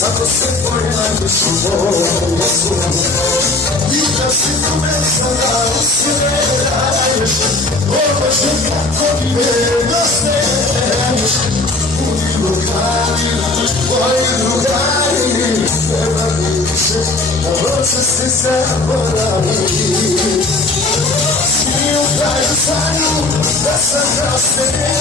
Zato se pojavlju subotu I da si começa da usiraješ Obažno kako mi nedostaješ Budi drugari, moji drugari Treba više da voće se zaboravi Svi u kraju sanju da sam kao sebe